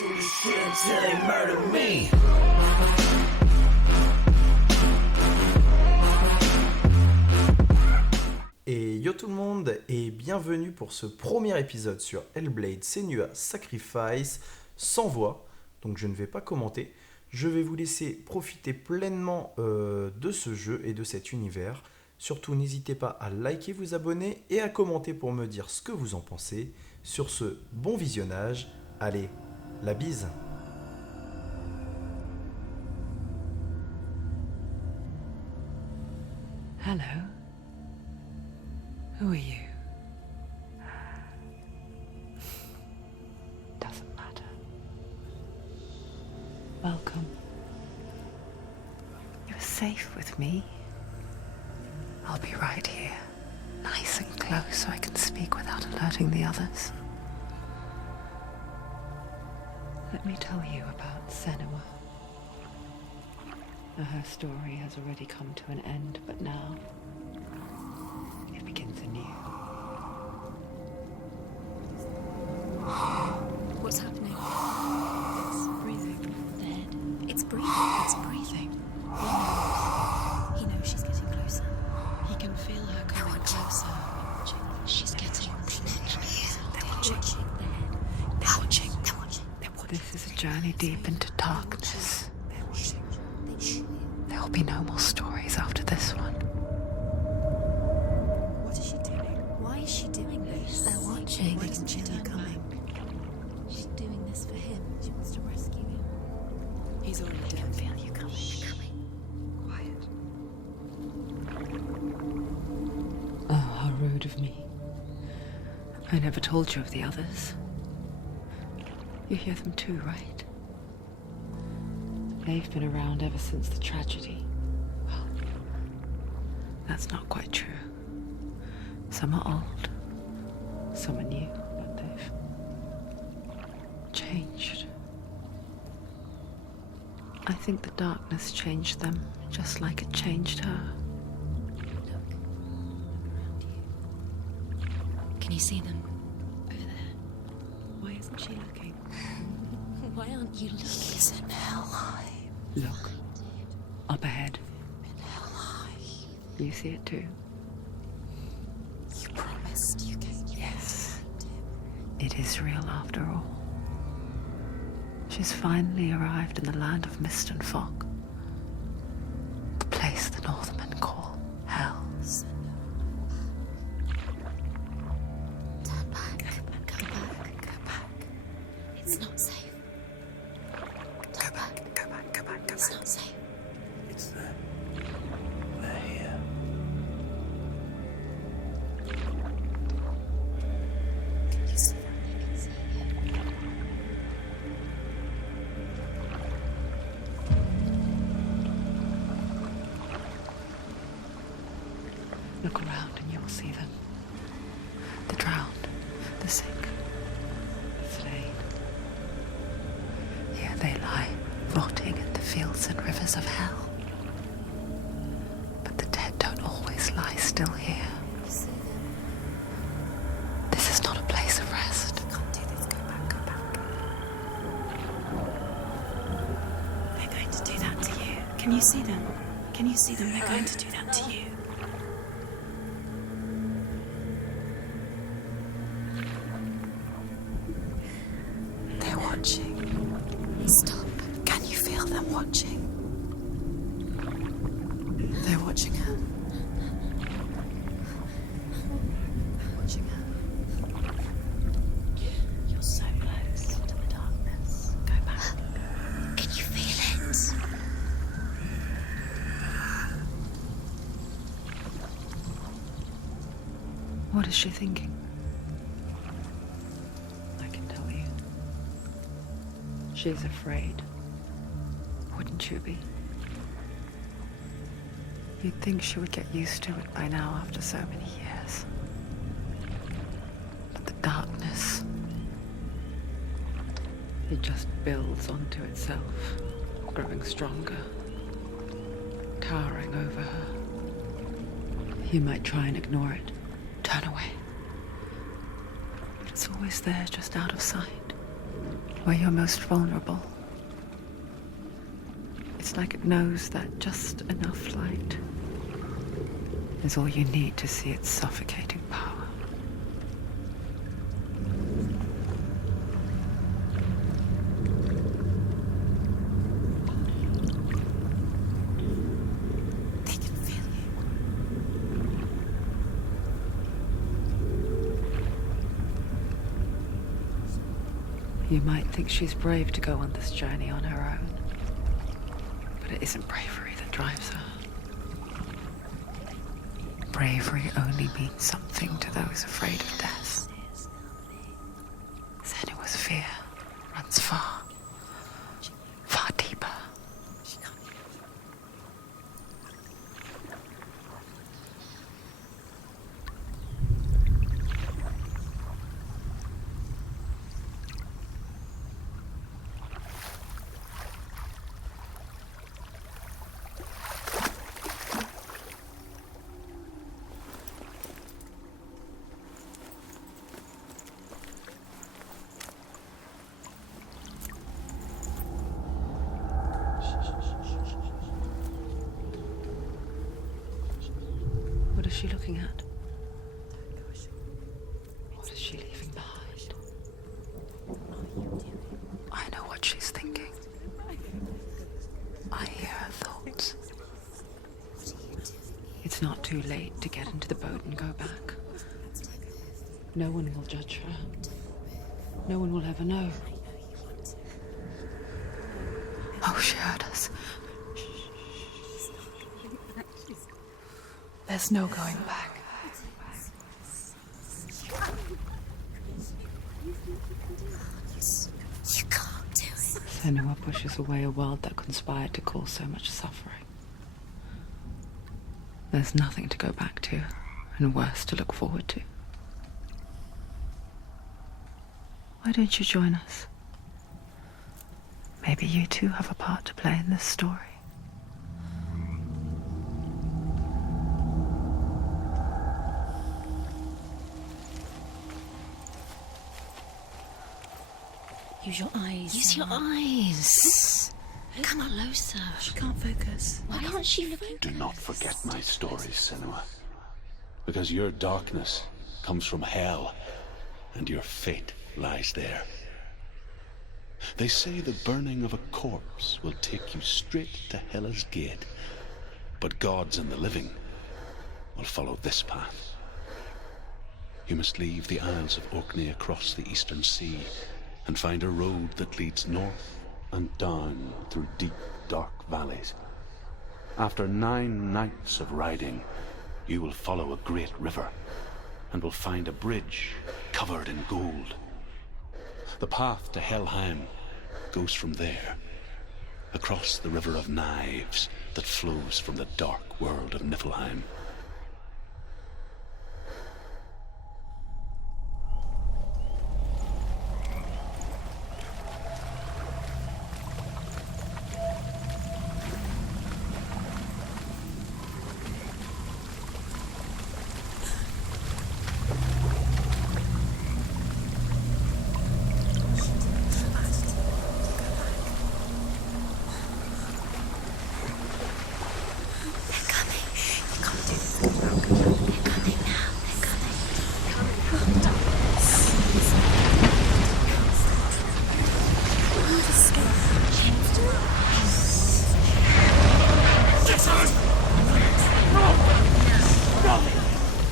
Do this shit until they murder me. Et yo tout le monde et bienvenue pour ce premier épisode sur Hellblade, Senua, Sacrifice, sans voix. Donc je ne vais pas commenter, je vais vous laisser profiter pleinement de ce jeu et de cet univers. Surtout n'hésitez pas à liker, vous abonner et à commenter pour me dire ce que vous en pensez. Sur ce, bon visionnage, allez, la bise. Hello. Who are you? Doesn't matter. Welcome. You're safe with me. I'll be right here, nice and close so I can speak without alerting the others. Let me tell you about Senua. Her story has already come to an end, but now it begins anew. What's happening? It's breathing. Dead. It's breathing. It's breathing. He knows she's getting closer. He can feel her coming closer. She's getting closer. They're watching. They're watching. They're watching. This is a journey deep into darkness. There will be no more stories after this one. What is she doing? Why is she doing this? They're watching. Why doesn't she turn coming? She's doing this for him. She wants to rescue him. He's already dead. I can feel you coming. Quiet. Oh, how rude of me. I never told you of the others. You hear them too, right? They've been around ever since the tragedy. Well, that's not quite true. Some are old, some are new, but they've changed. I think the darkness changed them, just like it changed her. Can you see them? Over there. Why isn't she looking? Why aren't you looking? He's in hell. Look, up ahead. You see it too? You promised you can. Yes. It is real after all. She's finally arrived in the land of mist and fog. The place the Northmen call Hell. Turn back. Go back. Go back. It's not safe. Turn back. Go back. Go back. Go back. It's not safe. It's them. They're here. You see them? You can see it. Look around and you'll see them. The drowned, the sick, the slain. Here they lie, rotting in the fields and rivers of hell. But the dead don't always lie still here. You see them? This is not a place of rest. You can't do this. Go back. Go back. They're going to do that to you. Can you see them? Can you see them? They're going to do that to you. They're watching. Stop. Can you feel them watching? They're watching her. They're watching her. You're so close to the darkness. Go back. Can you feel it? What is she thinking? I can tell you. She's afraid. Wouldn't you be? You'd think she would get used to it by now after so many years. But the darkness, it just builds onto itself, growing stronger, towering over her. You might try and ignore it, turn away. But it's always there, just out of sight. where you're most vulnerable. It's like it knows that just enough light is all you need to see its suffocating power. They can feel you. You might think she's brave to go on this journey on her own, but it isn't bravery that drives her. Bravery only means something to those afraid of death. Senua's fear runs far, far deeper. What is she looking at? What is she leaving behind? I know what she's thinking. I hear her thoughts. It's not too late to get into the boat and go back. No one will judge her. No one will ever know. Oh, she heard us. There's no going back. You can't do it. Senua pushes away a world that conspired to cause so much suffering. There's nothing to go back to, and worse to look forward to. Why don't you join us? Maybe you too have a part to play in this story. Use your eyes. Use your eyes. Come closer. She can't focus. Why can't she look into Do not forget my stories, Senua. Because your darkness comes from hell, and your fate lies there. They say the burning of a corpse will take you straight to Hela's gate, but gods and the living will follow this path. You must leave the Isles of Orkney across the eastern sea and find a road that leads north and down through deep, dark valleys. After 9 nights of riding, you will follow a great river and will find a bridge covered in gold. The path to Helheim goes from there, across the river of knives that flows from the dark world of Niflheim.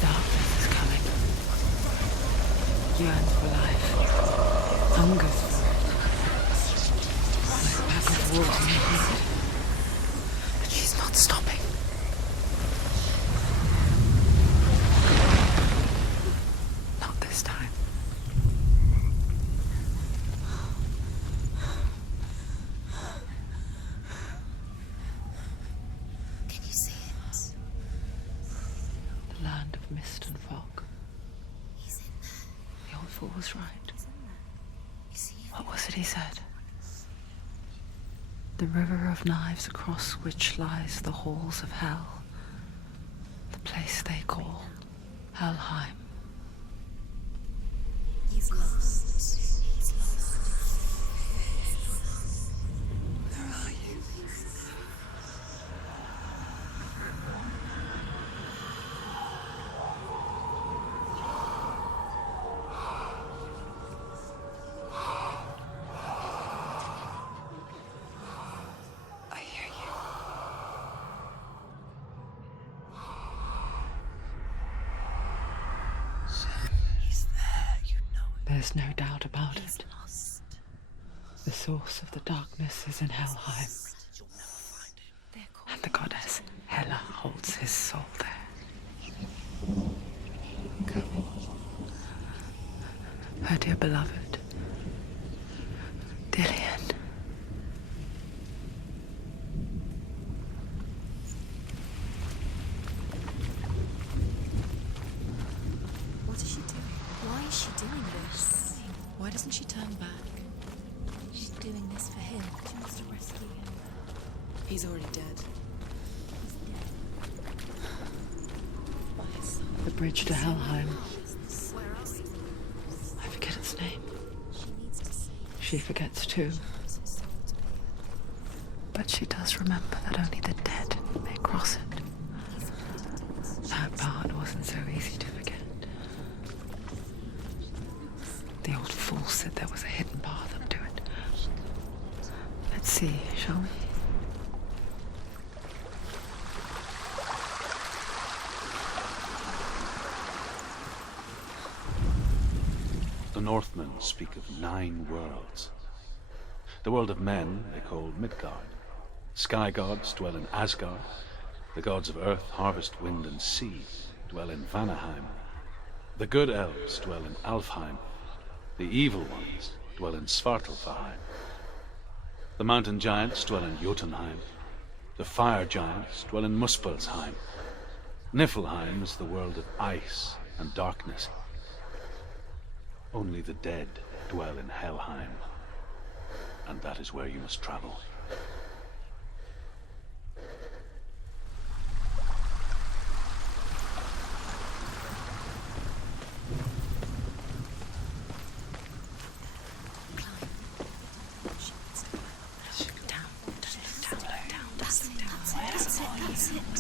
Darkness is coming. Yearns for life. Hungers for it. Like rapid wars in the heat. But she's not stopping. Not this time. Can you see it? The land of mist and fog. He's in there. The old fool was right. You see it? What was it he said? The river of knives across which lies the halls of hell. The place they call Helheim. He's lost. He's lost. There's no doubt about He's it. lost. The source of the darkness is in Helheim, They're called and the goddess Hela holds his soul there. Her dear beloved, Dillian. What is she doing? Why is she doing this? Why doesn't she turn back? She's doing this for him. She wants to rescue him. He's already dead. He's dead. By his son. The bridge to Helheim. Where are we? I forget its name. She needs to save She forgets too. his soul to be But she does remember that only the dead may cross it. That part wasn't so easy to forget. The old fool said there was a hidden path up to it. Let's see, shall we? The Northmen speak of 9 worlds. The world of men they call Midgard. Sky gods dwell in Asgard. The gods of earth, harvest, wind, and sea dwell in Vanaheim. The good elves dwell in Alfheim. The evil ones dwell in Svartalfheim. The mountain giants dwell in Jotunheim. The fire giants dwell in Muspelheim. Niflheim is the world of ice and darkness. Only the dead dwell in Helheim, and that is where you must travel.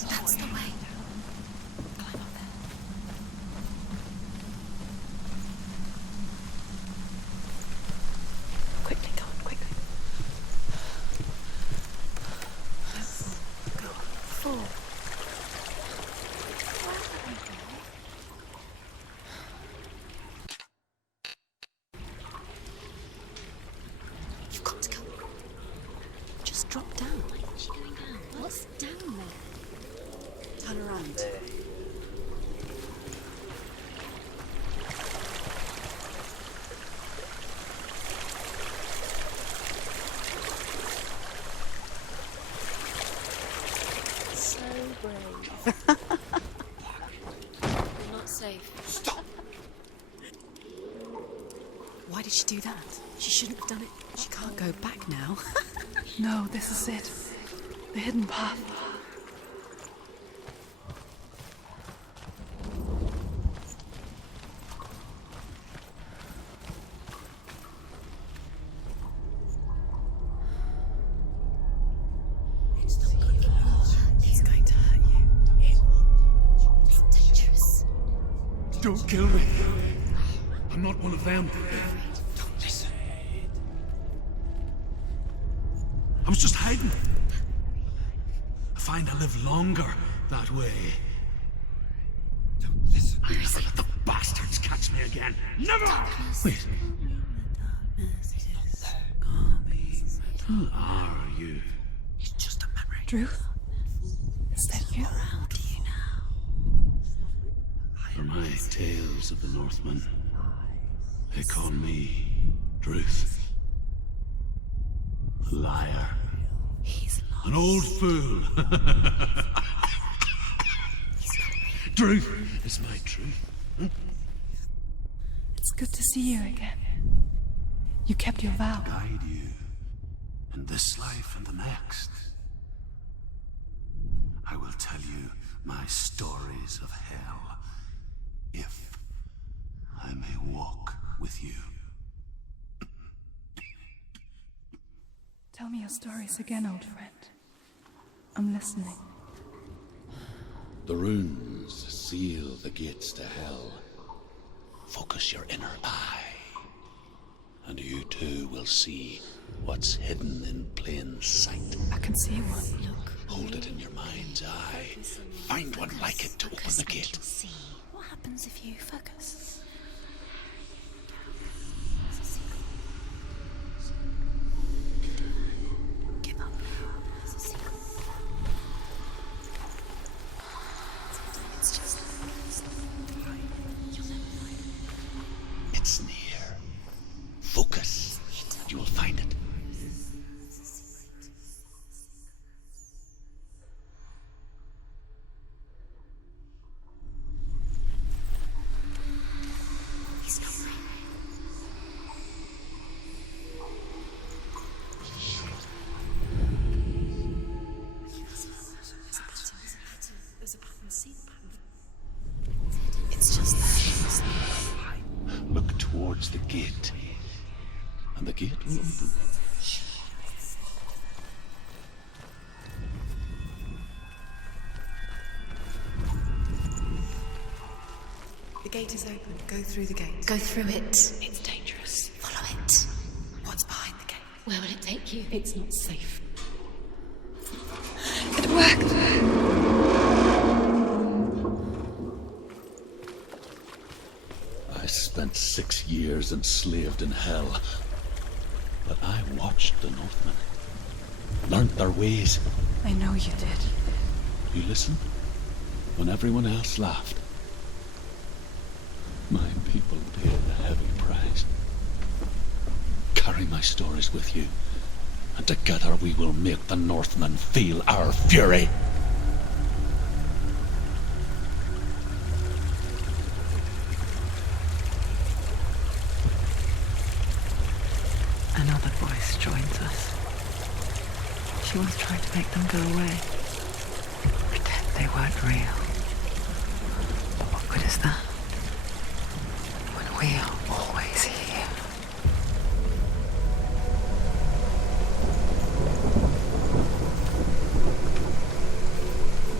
That's the way. Climb up there. Quickly, go on, quickly. Go on. 4. You've got to go. Just drop down. Where's she going down? What's down there? Turn around. So brave. You're not safe. Stop! Why did she do that? She shouldn't have done it. She can't go back now. No, this is it. The hidden path. It's not good for her. It's going to hurt you. It's dangerous. Don't kill me. I'm not one of them. Don't listen. I was just hiding. I find I live longer that way. Don't listen. I'll never let the bastards catch me again. Never! Wait. Who are you? It's just a memory. Druth? Is that you? Around you now. For my tales of the Northmen, they call me Druth. Liar. He's lost. An old fool. Truth is my truth. It's good to see you again. You kept your vow. Guide you in this life and the next. I will tell you my stories of hell, if I may walk with you. Tell me your stories again, old friend. I'm listening. The runes seal the gates to hell. Focus your inner eye, and you too will see what's hidden in plain sight. I can see one. Look. Hold it in your mind's eye. Find one like it to open the gate. See. What happens if you focus? towards the gate. And the gate will open. The gate is open. Go through the gate. Go through it. It's dangerous. Follow it. What's behind the gate? Where will it take you? It's not safe. It worked. I spent 6 years enslaved in hell. But I watched the Northmen. Learned their ways. I know you did. You listened when everyone else laughed. My people paid a heavy price. Carry my stories with you, and together we will make the Northmen feel our fury. Another voice joins us. She was trying to make them go away. Pretend they weren't real. But what good is that? When we are always here.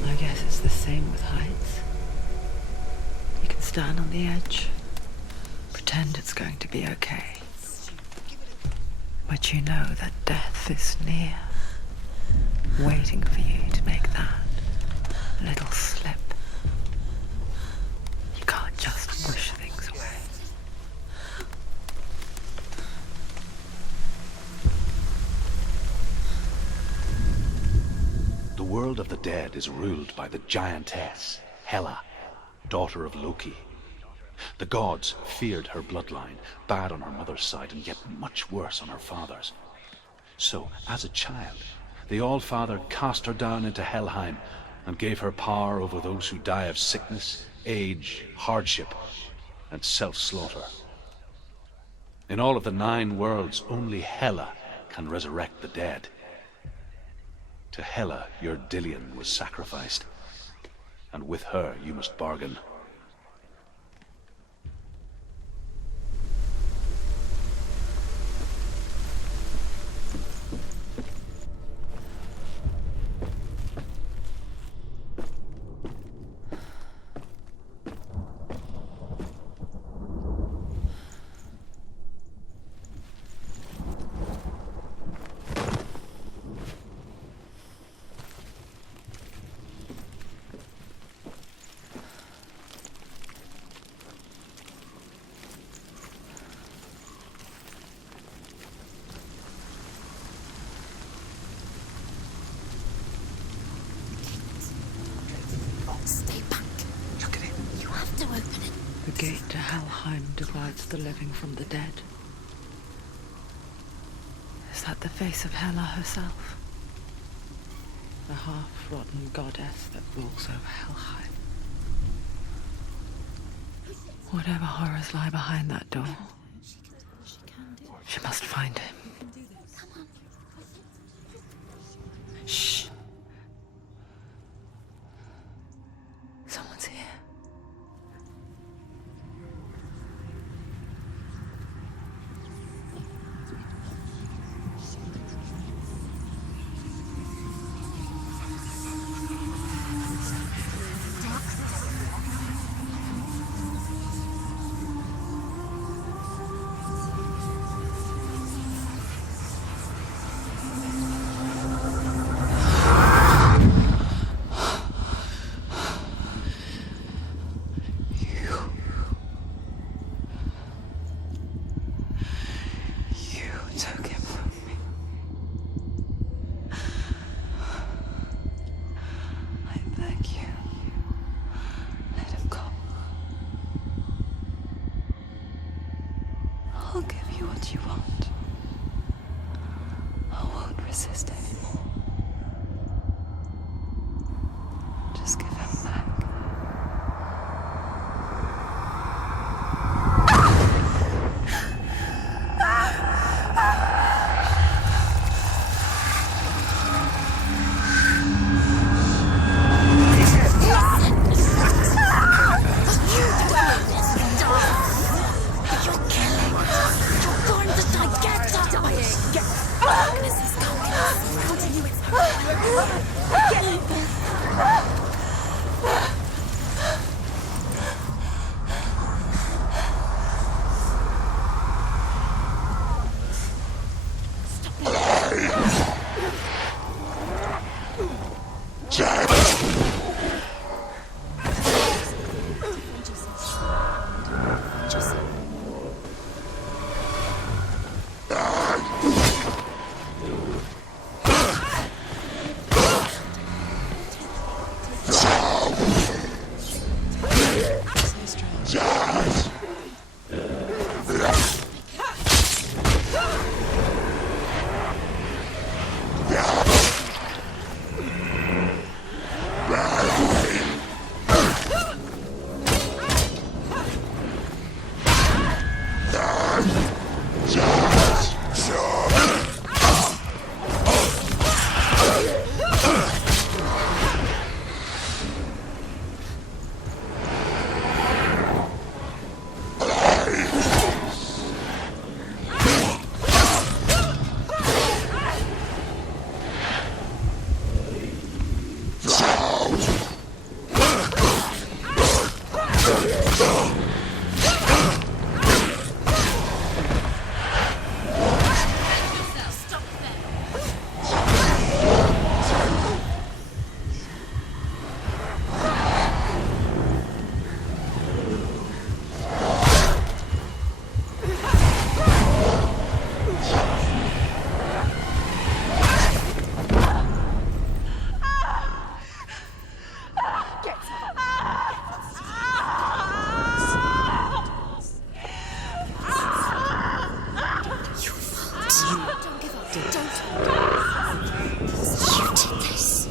I guess it's the same with heights. You can stand on the edge, pretend it's going to be okay. But you know that death is near, waiting for you to make that little slip. You can't just wish things away. The world of the dead is ruled by the giantess, Hela, daughter of Loki. The gods feared her bloodline, bad on her mother's side and yet much worse on her father's. So, as a child, the All-Father cast her down into Helheim and gave her power over those who die of sickness, age, hardship, and self-slaughter. In all of the 9 worlds, only Hela can resurrect the dead. To Hela, your Dillion was sacrificed, and with her you must bargain. Stay back. Look at it. You have to open it. The gate to Helheim divides the living from the dead. Is that the face of Hela herself? The half-rotten goddess that rules over Helheim. Whatever horrors lie behind that door, she must find him. Shh. Someone's here. I'll give you what you want. I won't resist anymore. Just give him back. You're killing You did this.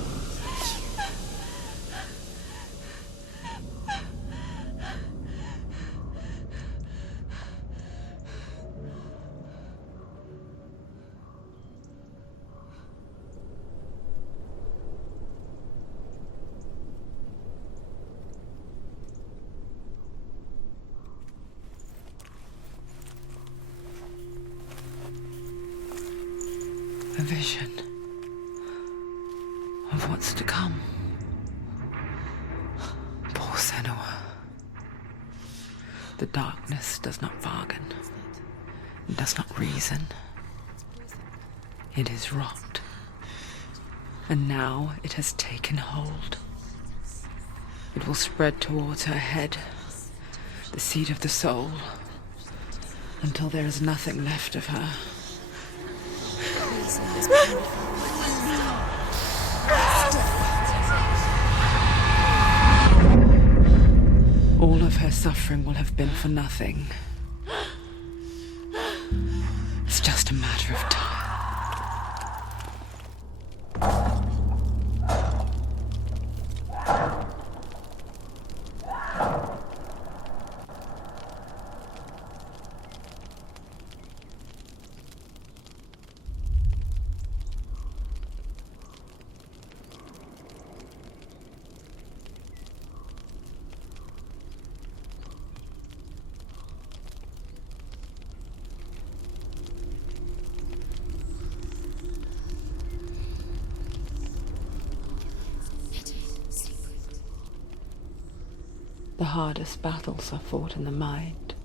A vision of what's to come. Poor Senua. The darkness does not bargain. It does not reason. It is rot. And now it has taken hold. It will spread towards her head, the seat of the soul, until there is nothing left of her. All of her suffering will have been for nothing. It's just a matter of time. The hardest battles are fought in the mind.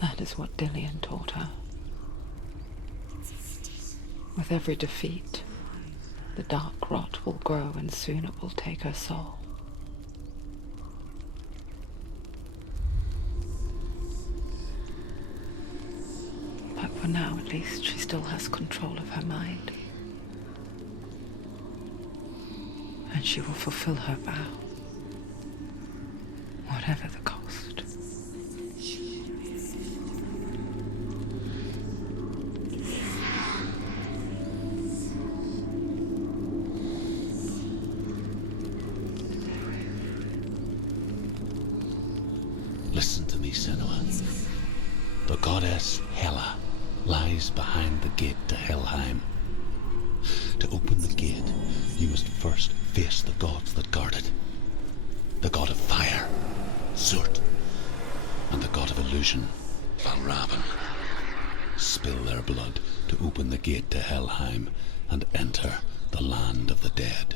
That is what Dillian taught her. With every defeat, the dark rot will grow and soon it will take her soul. But for now, at least, she still has control of her mind. And she will fulfill her vow. Whatever the cost. Listen to me, Senua. The goddess Hela lies behind the gate to Helheim. To open the gate, you must first face the gods that guard it. The god of fire, Zurt, and the god of illusion, Valravan. Spill their blood to open the gate to Helheim and enter the land of the dead.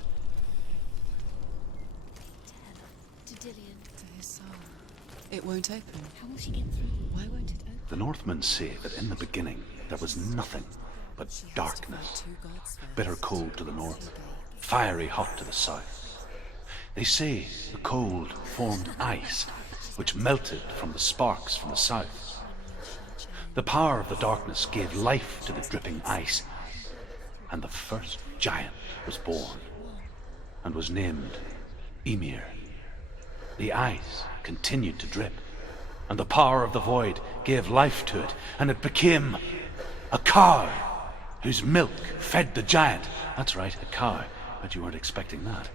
To Dillian. To his soul. It won't open. How will she get through? Why won't it open? The Northmen say that in the beginning there was nothing but darkness, bitter cold to the north, fiery hot to the south. They say the cold formed ice, which melted from the sparks from the south. The power of the darkness gave life to the dripping ice, and the first giant was born, and was named Ymir. The ice continued to drip, and the power of the void gave life to it, and it became a cow, whose milk fed the giant. That's right, a cow. Bet you weren't expecting that.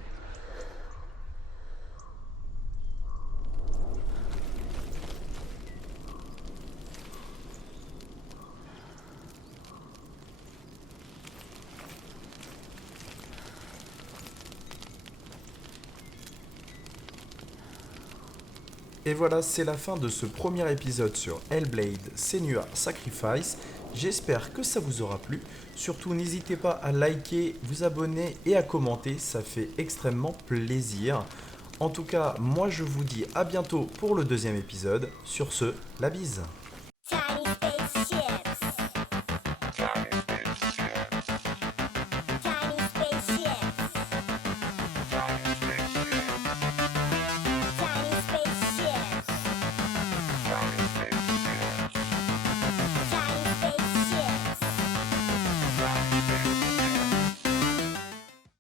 Et voilà, c'est la fin de ce premier épisode sur Hellblade, Senua, Sacrifice. J'espère que ça vous aura plu. Surtout, n'hésitez pas à liker, vous abonner et à commenter, ça fait extrêmement plaisir. En tout cas, moi je vous dis à bientôt pour le deuxième épisode. Sur ce, la bise. Chinese